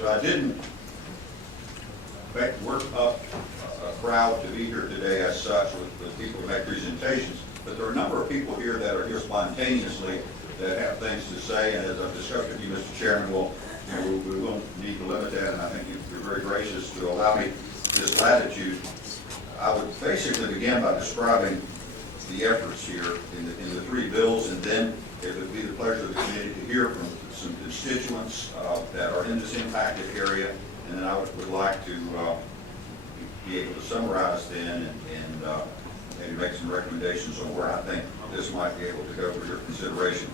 So I didn't work up a crowd to be here today as such with people to make presentations, but there are a number of people here that are here spontaneously that have things to say, and as I've discussed with you, Mr. Chairman, we will need to limit that, and I think you're very gracious to allow me this latitude. I would basically begin by describing the efforts here in the three bills, and then it would be the pleasure of the committee to hear from some constituents that are in this impacted area, and then I would like to be able to summarize then and maybe make some recommendations on where I think this might be able to go for your consideration.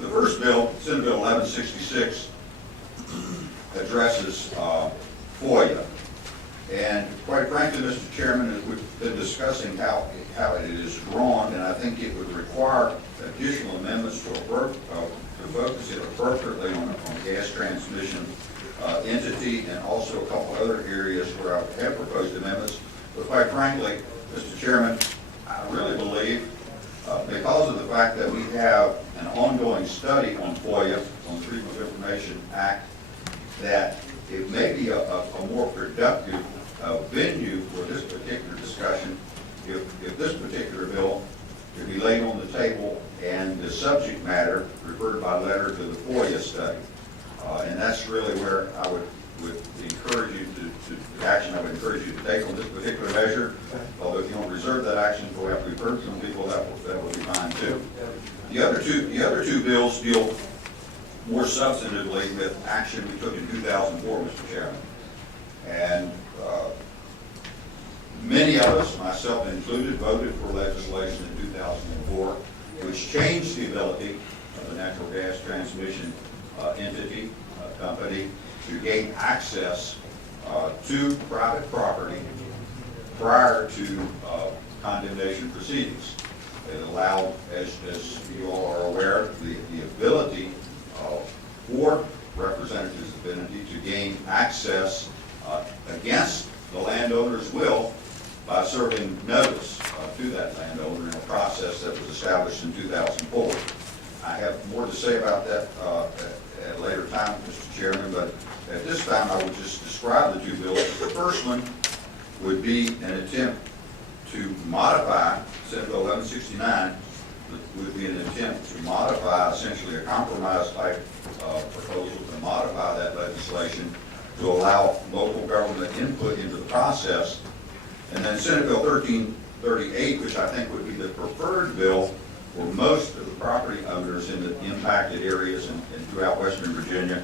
The first bill, Senate Bill 1166, addresses FOIA. And quite frankly, Mr. Chairman, as we've been discussing how it is drawn, and I think it would require additional amendments to focus it appropriately on gas transmission entity, and also a couple other areas where I have proposed amendments. But quite frankly, Mr. Chairman, I really believe, because of the fact that we have an ongoing study on FOIA, on the Freedom of Information Act, that it may be a more productive venue for this particular discussion if this particular bill could be laid on the table and the subject matter referred by letter to the FOIA study. And that's really where I would encourage you to action I would encourage you to take on this particular measure. Although if you want to reserve that action for after we've heard from people, that will be fine too. The other two bills deal more substantively with action we took in 2004, Mr. Chairman. And many of us, myself included, voted for legislation in 2004, which changed the ability of the natural gas transmission entity, company, to gain access to private property prior to condemnation proceedings. It allowed, as you all are aware, the ability for representatives of the entity to gain access against the landowner's will by serving notice to that landowner in a process that was established in 2004. I have more to say about that at a later time, Mr. Chairman, but at this time I would just describe the two bills. The first one would be an attempt to modify Senate Bill 1169, would be an attempt to modify essentially a compromise type proposal to modify that legislation to allow local government input into the process. And then Senate Bill 1338, which I think would be the preferred bill for most of the property owners in the impacted areas and throughout Western Virginia,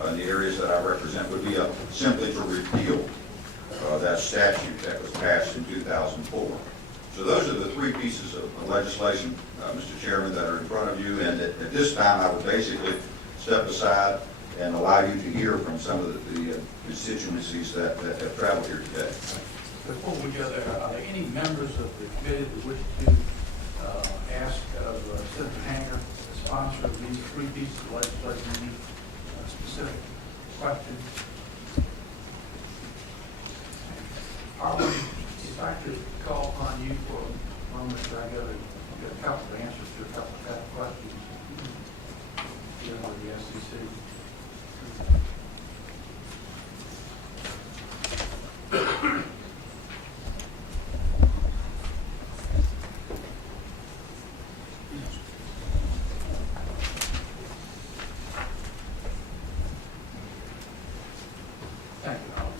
the areas that I represent, would be simply to repeal that statute that was passed in 2004. So those are the three pieces of legislation, Mr. Chairman, that are in front of you. And at this time, I would basically step aside and allow you to hear from some of the constituencies that have traveled here today. Before we go there, are there any members of the committee that wish to ask of Senator Hanger, the sponsor of these three pieces of legislation, any specific questions? Arlen, if I could call upon you for a moment, I got a couple of answers to a couple of questions dealing with the SEC. Thank you, Arlen.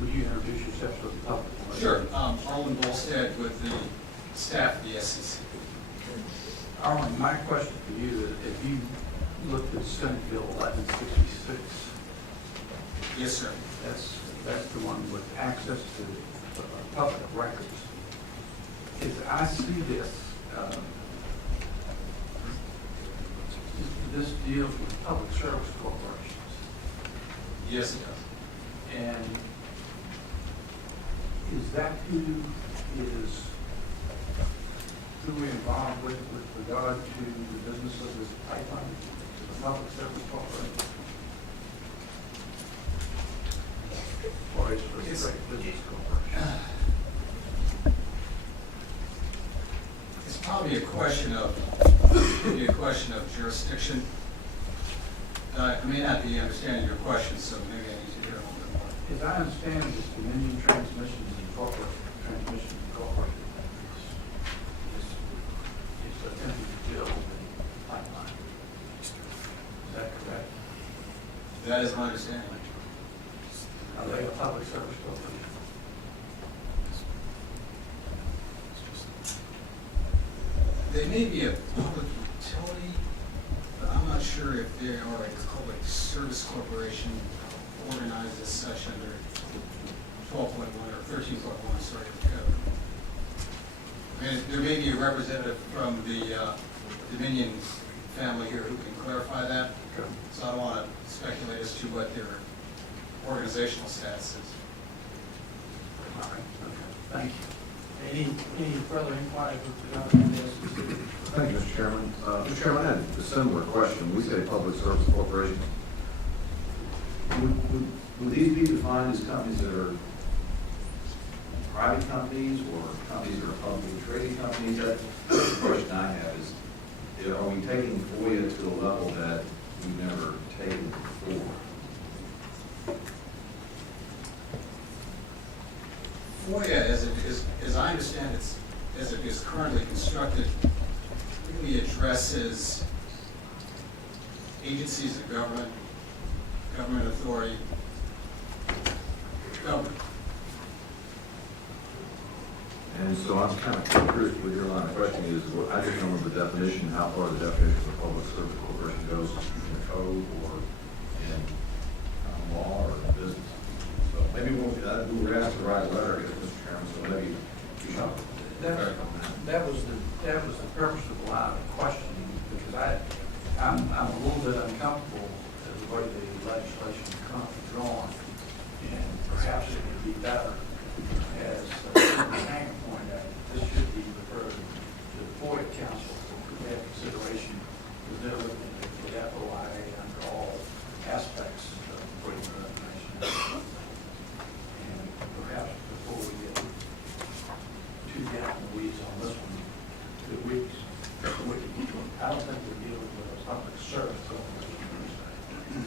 Would you introduce yourself to the public? Sure. Arlen Bolstead with the staff of the SEC. Arlen, my question for you is, if you looked at Senate Bill 1166, Yes, sir. that's the one with access to public records. As I see this, this deals with public service corporations. Yes, it does. And is that who we're involved with regard to the business of this pipeline, the public service corporation? Or is it a straight business corporation? It's probably a question of jurisdiction. I may not be understanding your question, so maybe I need as I understand it, Dominion Transmission Incorporated, is attempting to build a pipeline. Is that correct? That is my understanding. Are they a public service corporation? They may be a public utility, but I'm not sure if they are a public service corporation organized as such under 12.1 or 13.1, sorry, of the code. I mean, there may be a representative from the Dominion family here who can clarify that, so I don't want to speculate as to what their organizational status is. All right, okay, thank you. Any further inquiries with regard to this? Thank you, Mr. Chairman. Mr. Chairman, I had a similar question. We say public service corporations. Would these be defined as companies that are private companies or companies that are publicly traded companies? That's the question I have is, are we taking FOIA to a level that we've never taken before? FOIA, as I understand it, as it is currently constructed, really addresses agencies of government, government authority, government. And so I'm kind of curious with your line of questioning is, I just don't remember the definition, how far the definition of a public service corporation goes in the code or in law or in business. So maybe we were asked to write a letter, Mr. Chairman, so maybe you should. That was the purpose of the line of questioning, because I'm a little bit uncomfortable with the way the legislation is currently drawn, and perhaps it would be better, as Senator Hanger pointed out, this should be referred to the FOIA Council for their consideration, because they're looking at the FOIA under all aspects of freedom of information. And perhaps before we get too down in the weeds on this one, I don't think we're dealing with a public service corporation.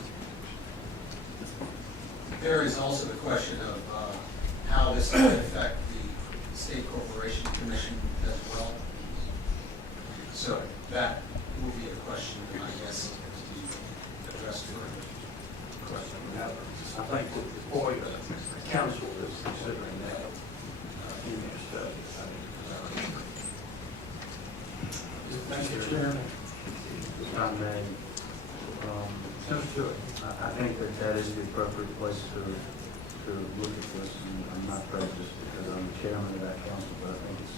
There is also the question of how this might affect the State Corporation Commission as well. So that will be a question, I guess, to be addressed further. Question we have. I think that the FOIA Council is considering that in their study. Thank you, Chairman. If I may, Senator Stewart. I think that is the appropriate place to look at this, and I'm not prejudiced because I'm the chairman of that council, but I think it's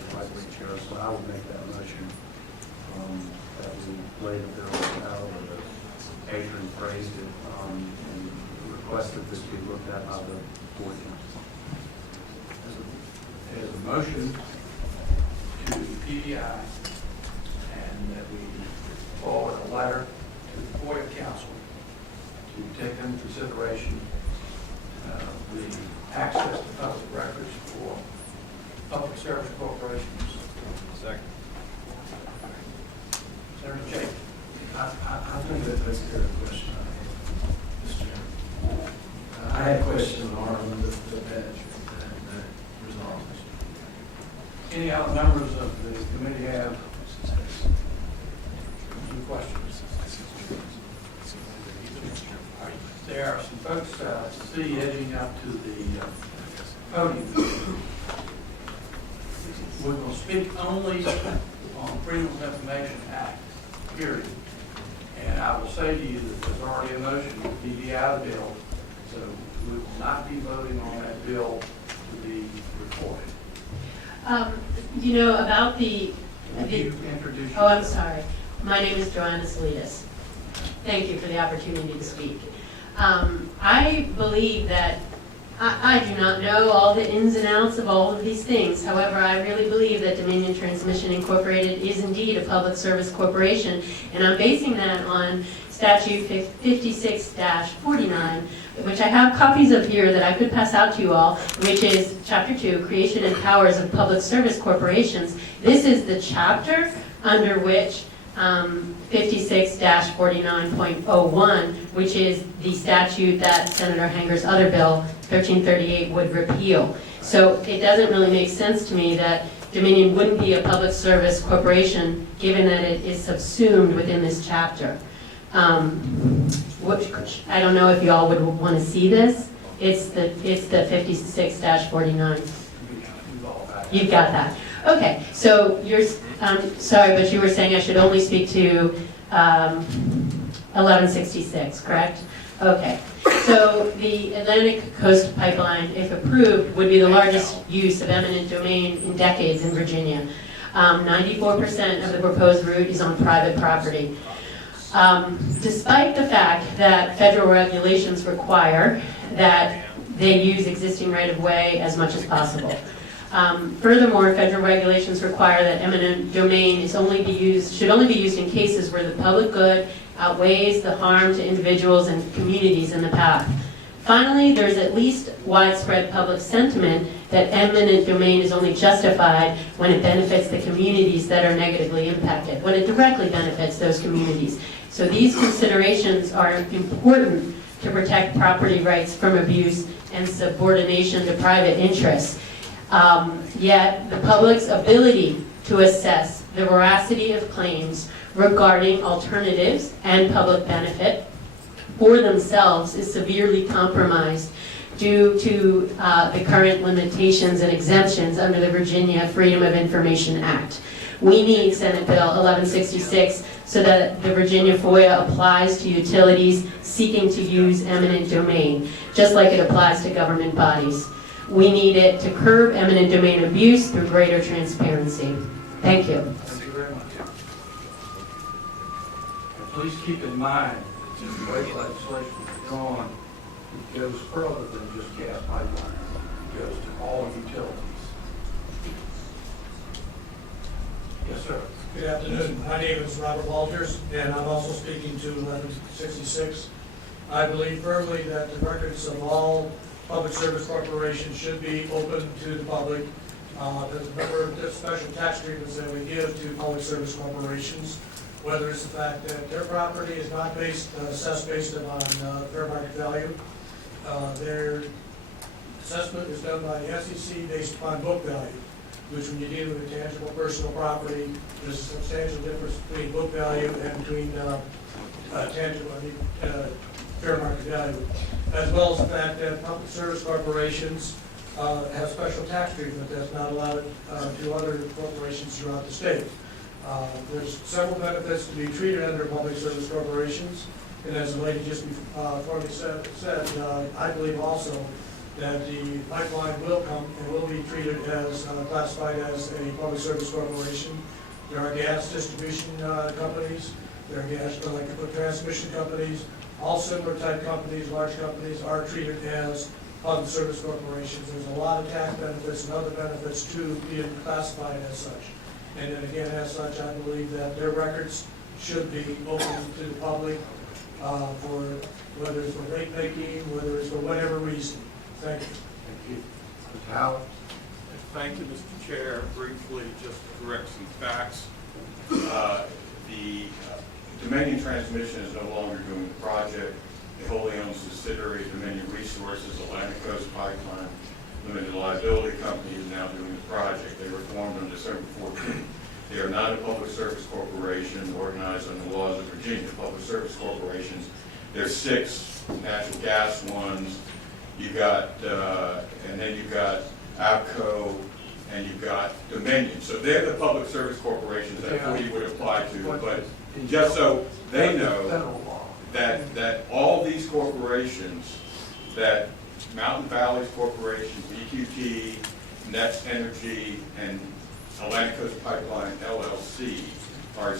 the right way to chair, so I would make that motion that we lay the bill out, or the Adrian phrased it, and request that this be looked at by the board council. There's a motion to PDI, and that we forward a letter to the FOIA Council to take into consideration the access to public records for public service corporations. Second. Senator Jake. I think that's a good question, Mr. Chairman. I had a question on Arlen, the badge that resolves this. Any other members of the committee have any questions? There are some folks I see edging up to the podium. We're going to speak only on Freedom of Information Act, period. And I will say to you that there's already a motion to PDI the bill, so we will not be voting on that bill to be reported. You know, about the... Would you introduce Oh, I'm yourself? sorry. My name is Joanna Salidas. Thank you for the opportunity to speak. I believe that I do not know all the ins and outs of all of these things. However, I really believe that Dominion Transmission Incorporated is indeed a public service corporation, and I'm basing that on Statute 56-49, which I have copies of here that I could pass out to you all, which is Chapter 2, Creation and Powers of Public Service Corporations. This is the chapter under which 56-49.01, which is the statute that Senator Hanger's other bill, 1338, would repeal. So it doesn't really make sense to me that Dominion wouldn't be a public service corporation, given that it is subsumed within this chapter. Which, I don't know if you all would want to see this. It's the 56-49. You've got that. Okay, so you're, sorry, but you were saying I should only speak to 1166, correct? Okay, so the Atlantic Coast Pipeline, if approved, would be the largest use of eminent domain in decades in Virginia. 94% of the proposed route is on private property. Despite the fact that federal regulations require that they use existing right-of-way as much as possible. Furthermore, federal regulations require that eminent domain should only be used in cases where the public good outweighs the harm to individuals and communities in the path. Finally, there's at least widespread public sentiment that eminent domain is only justified when it benefits the communities that are negatively impacted, when it directly benefits those communities. So these considerations are important to protect property rights from abuse and subordination to private interests. Yet the public's ability to assess the veracity of claims regarding alternatives and public benefit for themselves is severely compromised due to the current limitations and exemptions under the Virginia Freedom of Information Act. We need Senate Bill 1166 so that the Virginia FOIA applies to utilities seeking to use eminent domain, just like it applies to government bodies. We need it to curb eminent domain abuse through greater transparency. Thank you. Thank you very much. And please keep in mind that the way legislation is drawn, it goes further than just gas pipeline. It goes to all utilities. Yes, sir. Good afternoon. My name is Robert Walters, and I'm also speaking to 1166. I believe firmly that the records of all public service corporations should be open to the public. There's a number of special tax treatments that we give to public service corporations, whether it's the fact that their property is not assessed based upon fair market value. Their assessment is done by the SEC based upon book value, which when you deal with a tangible personal property, there's a substantial difference between book value and between fair market value, as well as the fact that public service corporations have special tax treatment that's not allowed to other corporations throughout the state. There's several benefits to be treated under public service corporations, and as the lady just before me said, I believe also that the pipeline will come and will be treated as classified as a public service corporation. There are gas distribution companies, there are gas electrical transmission companies. All similar type companies, large companies, are treated as public service corporations. There's a lot of tax benefits and other benefits to being classified as such. And then again, as such, I believe that their records should be open to the public for whether it's for rate making, whether it's for whatever reason. Thank you. Thank you. Mr. Howard? Thank you, Mr. Chair. Briefly, just to correct some facts. The Dominion Transmission is no longer doing the project. The wholly owned subsidiary, Dominion Resources, Atlantic Coast Pipeline Limited Liability Company, is now doing the project. They were formed on December 14th. They are not a public service corporation organized under the laws of Virginia. Public service corporations, there's 6 natural gas ones. You've got, and then you've got APCO, and you've got Dominion. So they're the public service corporations that FOIA would apply to. But just so they know that all these corporations, that Mountain Valleys Corporation, BQT, Next Energy, and Atlantic Coast Pipeline LLC, are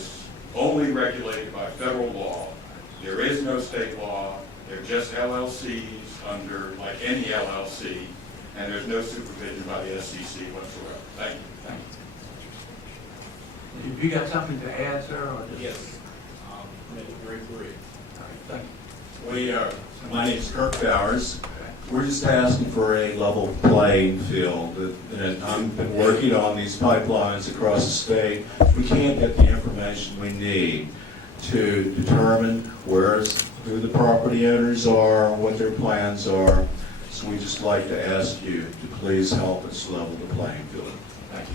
only regulated by federal law. There is no state law. They're just LLCs under, like any LLC, and there's no supervision by the SEC whatsoever. Thank you. Thank you. Have you got something to add, sir? Or just... Yes. Make it very brief. All right, thank you. My name is Kirk Bowers. We're just asking for a level playing field. And I've been working on these pipelines across the state. We can't get the information we need to determine who the property owners are, what their plans are. So we just like to ask you to please help us level the playing field. Thank you.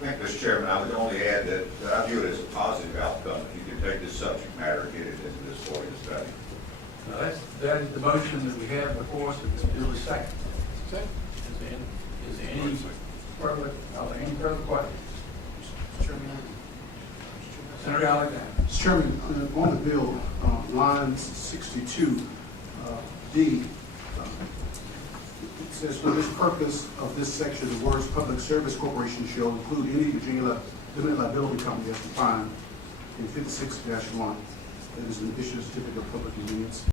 Thank you, Mr. Chairman. I would only add that I view it as a positive outcome. If you can take this subject matter and get it into this for you study. Now, that is the motion that we have before us, and it's duly second. Is there any further, are there any further questions? Senator Alexander. Mr. Chairman, on the bill, line 62, D, it says, for this purpose of this section, the words Public Service Corporation shall include any Virginia limited liability company as defined in 56-1. That is an issue certificate of public convenience.